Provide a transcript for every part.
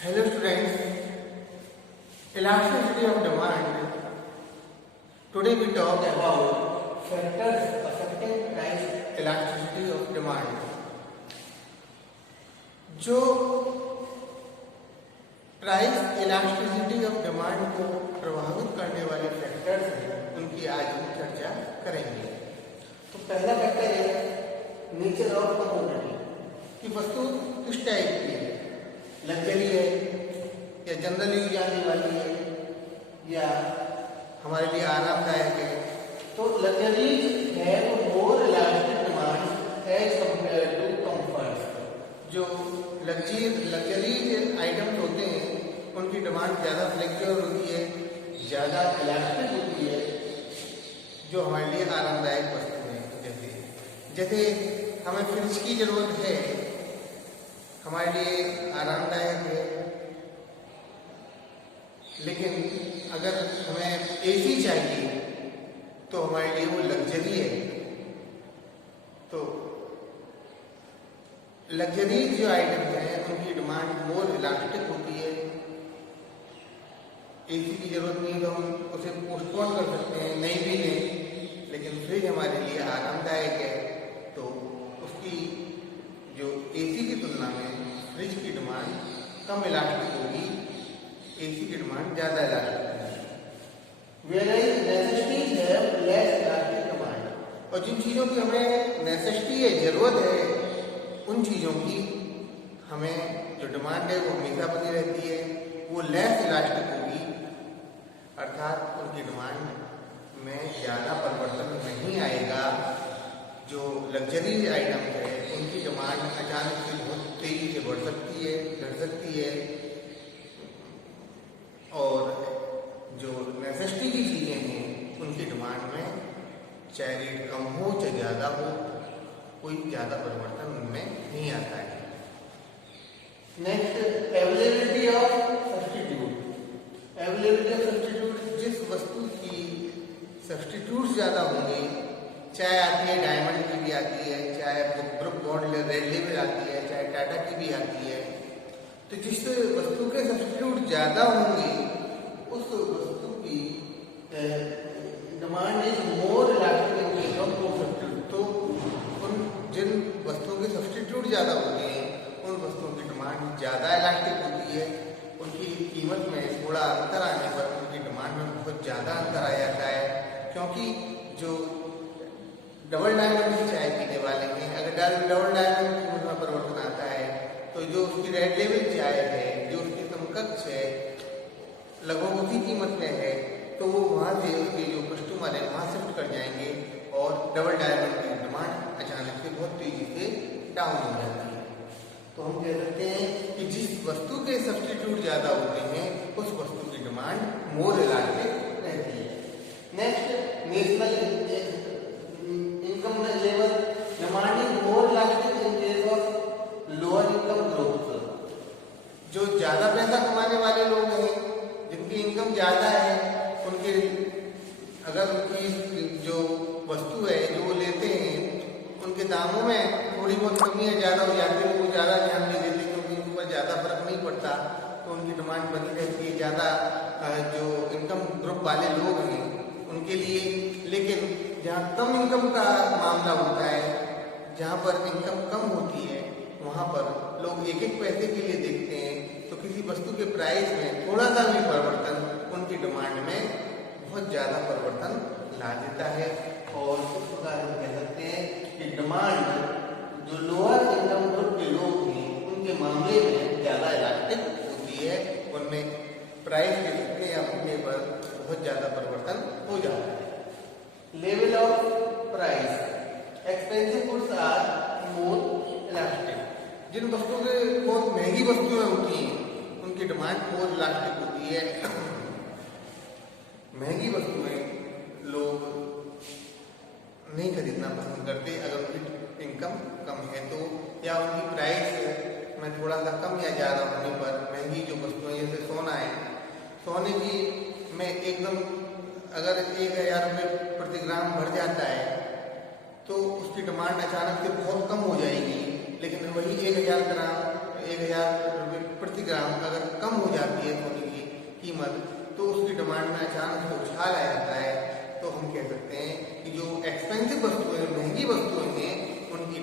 Hello students, elasticity of demand. Today we talk about factors affecting price elasticity of demand. जो price elasticity of demand को प्रभावित करने वाले factors हैं उनकी आज हम चर्चा करेंगे। तो पहला फैक्टर है नेचर ऑफ कमोडिटी, कि वस्तु किस टाइप की है, लग्जरी है या जनरल यूज आने वाली है या हमारे लिए आरामदायक है। तो लग्जरी है तो more elastic demand as compared to comfort. जो लग्जरी आइटम्स होते हैं उनकी डिमांड ज़्यादा फ्लेक्सिबल होती है, ज़्यादा इलास्टिक होती है, जो हमारे लिए आरामदायक वस्तु है। जैसे हमें फ्रिज की ज़रूरत है, हमारे लिए आरामदायक है, लेकिन अगर हमें एसी चाहिए तो हमारे लिए वो लग्जरी है। तो लग्जरी जो आइटम्स हैं उनकी डिमांड मोर इलास्टिक होती है। एसी की जरूरत नहीं तो हम उसे पोस्टपोन कर सकते हैं, नहीं भी लें, लेकिन फ्रिज हमारे लिए आरामदायक है तो उसकी जो एसी की तुलना में फ्रिज की डिमांड कम इलास्टिक होगी, एसी की डिमांड ज़्यादा इलास्टिक होगी। वेराइज नेसेसिटीज है लेस इलास्टिक डिमांड, और जिन चीज़ों की हमें नेसेसिटी है, ज़रूरत है, उन चीज़ों की हमें जो डिमांड है वो हमेशा बनी रहती है, वो लेस इलास्टिक होगी, अर्थात उनकी डिमांड में ज़्यादा परिवर्तन नहीं आएगा। जो लग्जरी आइटम है उनकी डिमांड अचानक से बहुत तेज़ी से बढ़ सकती है, घट सकती है, और जो नेसेसिटी की चीज़ें हैं उनकी डिमांड में चाहे रेट कम हो चाहे ज़्यादा हो, कोई ज़्यादा परिवर्तन उनमें नहीं आता है। Next, availability of substitute. Availability of substitute, जिस वस्तु की सब्स्टिट्यूट ज़्यादा होंगे, चाहे आती है डायमंड की भी आती है, चाहे ब्रुक बॉन्ड रेड लेबल आती है, चाहे टाटा की भी आती है, तो जिस वस्तु के सब्स्टिट्यूट ज़्यादा होंगे उस वस्तु की demand is more elastic in case of more substitute. तो जिन वस्तुओं के सब्स्टिट्यूट ज़्यादा होते हैं उन वस्तुओं की डिमांड ज़्यादा इलास्टिक होती है। उनकी कीमत में थोड़ा अंतर आने पर उनकी डिमांड में बहुत ज़्यादा अंतर आ जाता है, क्योंकि जो डबल डायमंड की चाय पीने वाले हैं, अगर डबल डायमंड की कीमत में परिवर्तन आता है तो जो उसकी रेड लेबल चाय है, जो उसकी समकक्ष है, लगभग उसी कीमत में है, तो वो वहाँ से उसके जो कस्टमर है वहाँ शिफ्ट कर जाएंगे और डबल डायमंड की डिमांड अचानक से बहुत तेजी से डाउन हो जाती है। तो हम कह सकते हैं कि जिस वस्तु के सब्स्टिट्यूट ज़्यादा होते हैं उस वस्तु की डिमांड मोर इलास्टिक रहती है। Next, national income level demanding more elastic in case of lower income groups. जो ज़्यादा पैसा कमाने वाले लोग हैं, जिनकी इनकम ज़्यादा है, उनके अगर उनकी जो वस्तु है जो वो लेते हैं उनके दामों में थोड़ी बहुत कमी है, ज़्यादा हो जाती है, वो ज़्यादा ध्यान नहीं देते क्योंकि उनके ऊपर ज़्यादा फर्क नहीं पड़ता, तो उनकी डिमांड बनी रहती है ज़्यादा जो इनकम ग्रुप वाले लोग हैं उनके लिए। लेकिन जहाँ कम इनकम का मामला होता है, जहाँ पर इनकम कम होती है, वहाँ पर लोग एक एक पैसे के लिए देखते हैं, तो किसी वस्तु के प्राइस में थोड़ा सा भी परिवर्तन उनकी डिमांड में बहुत ज़्यादा परिवर्तन ला देता है। और इस प्रकार हम कह सकते हैं कि डिमांड जो लोअर इनकम ग्रुप के लोग हैं उनके मामले में ज़्यादा इलास्टिक होती है, उनमें प्राइस के घटने या बढ़ने पर बहुत ज़्यादा परिवर्तन हो जाता है। Level of price, expensive goods are more elastic. जिन वस्तुओं के बहुत महंगी वस्तुएं होती हैं उनकी डिमांड मोर इलास्टिक होती है। महंगी वस्तुएं लोग नहीं खरीदना पसंद करते अगर उनकी इनकम कम है तो, या उनकी प्राइस में थोड़ा सा कम या ज़्यादा होने पर महंगी जो वस्तुएं जैसे सोना है, सोने की में एकदम अगर 1000 रुपये प्रति ग्राम बढ़ जाता है तो उसकी डिमांड अचानक से बहुत कम हो जाएगी, लेकिन वही 1000 रुपये प्रति ग्राम अगर डिमांड में अचानक से उछाल आ जाता है तो हम कह सकते हैं कि जो एक्सपेंसिव वस्तुएं, महंगी वस्तुएं हैं, उनकी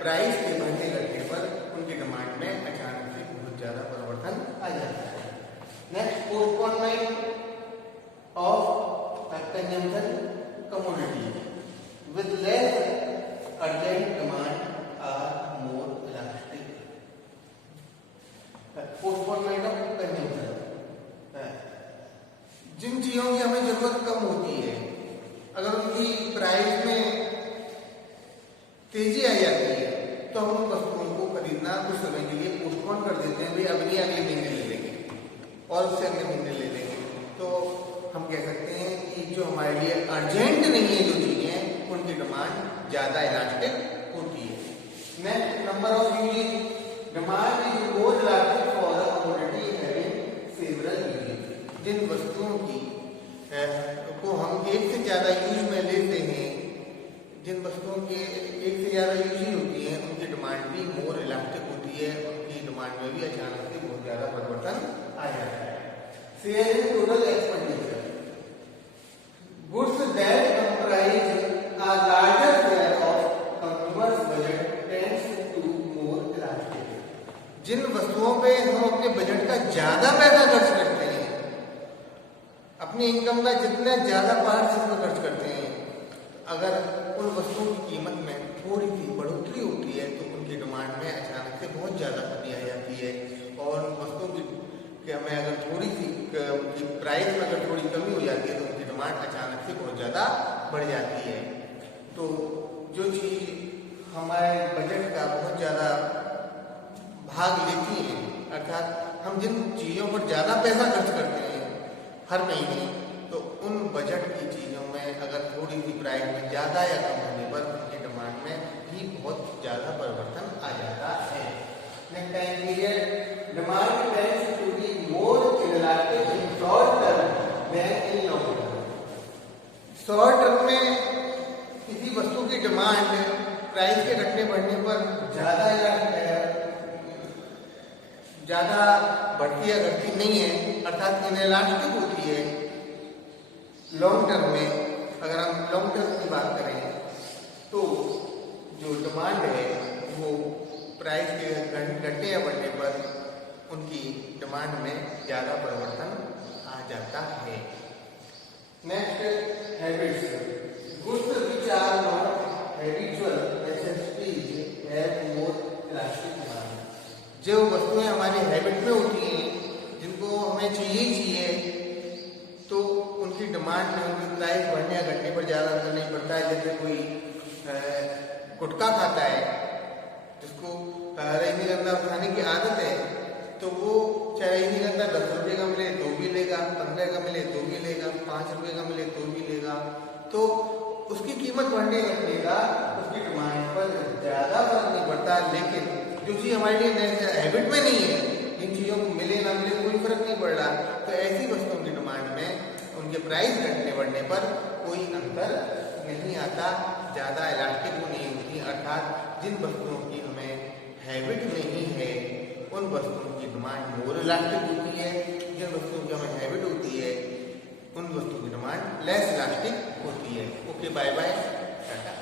प्राइस के बढ़ने लगने पर उनकी डिमांड में अचानक से बहुत ज्यादा परिवर्तन आ जाता है। Next, postponement of consumption commodity with less urgent demand are more elastic. Postponement of consumption, जिन चीजों की हमें जरूरत कम होती है, अगर उनकी प्राइस में तेजी आ जाती है तो हम उन वस्तुओं को खरीदना कुछ समय के लिए पोस्टपोन कर देते हैं, भाई अगले महीने ले लेंगे और उससे अगले महीने ले लेंगे। तो हम कह सकते हैं कि जो हमारे लिए अर्जेंट नहीं है जो चीजें, उनकी डिमांड ज्यादा इलास्टिक होती है। Next, number of uses, demand is more elastic for a commodity having several uses. जिन वस्तुओं की को हम एक से ज्यादा यूज में लेते हैं, जिन वस्तुओं के एक से ज्यादा यूज होती है, उनकी डिमांड भी मोर इलास्टिक होती है, उनकी डिमांड में भी अचानक से बहुत ज्यादा परिवर्तन आ जाता है। Share in total expenditure, goods that comprise a larger share of consumers budget tends to more elastic. जिन वस्तुओं पे हम अपने बजट का ज्यादा पैसा खर्च करते हैं, अपनी इनकम का जितना ज्यादा पार्ट इसमें खर्च करते हैं, अगर उन वस्तुओं की कीमत में थोड़ी सी बढ़ोतरी होती है तो उनकी डिमांड में अचानक से बहुत ज्यादा कमी आ जाती है। और उन वस्तुओं की हमें अगर थोड़ी सी उनकी प्राइस में अगर थोड़ी कमी हो जाती है तो उनकी डिमांड अचानक से बहुत ज्यादा बढ़ जाती है। तो जो चीज हमारे बजट का बहुत ज्यादा भाग लेती है, अर्थात हम जिन चीजों पर ज्यादा पैसा खर्च करते हैं हर महीने, तो उन बजट की चीजों में अगर थोड़ी सी प्राइस में ज्यादा या कम होने पर उनकी डिमांड में भी बहुत ज्यादा परिवर्तन आ जाता है। Next time period, demand tends to be more inelastic in short term than in long term. Short term में किसी वस्तु की डिमांड प्राइस के घटने बढ़ने पर ज्यादा बढ़ती या घटती नहीं है, अर्थात इनइलास्टिक होती है। लॉन्ग टर्म में अगर हम लॉन्ग टर्म की बात करें तो जो डिमांड है वो प्राइस के घटने या बढ़ने पर उनकी डिमांड में ज्यादा परिवर्तन आ जाता है। Next, habits, goods which are not habitual necessities have more elastic demand. जो वस्तुएं हमारी हैबिट में होती हैं, जिनको हमें चाहिए ही चाहिए, तो उनकी डिमांड में उनकी प्राइस बढ़ने या घटने पर ज्यादा असर नहीं पड़ता है। जैसे कोई गुटखा खाता है, जिसको रजनीगंधा खाने की आदत है, तो वो चाहे रजनीगंधा 10 रुपये का मिले तो भी लेगा, 15 का मिले तो भी लेगा, 5 रुपये का मिले तो भी लेगा। तो उसकी कीमत बढ़ने घटने का उसकी डिमांड पर ज्यादा फर्क नहीं पड़ता। लेकिन जो चीज हमारे लिए हैबिट में नहीं है, इन चीजों को मिले ना मिले कोई फर्क नहीं पड़ रहा, तो ऐसी वस्तुओं की डिमांड में उनके प्राइस घटने बढ़ने पर कोई अंतर नहीं आता, ज्यादा इलास्टिक नहीं होती। अर्थात जिन वस्तुओं की हमें हैबिट नहीं है उन वस्तुओं की डिमांड मोर इलास्टिक होती है, जिन वस्तुओं की हमें हैबिट होती है उन वस्तुओं की डिमांड लेस इलास्टिक होती है। Okay, bye bye, Tata.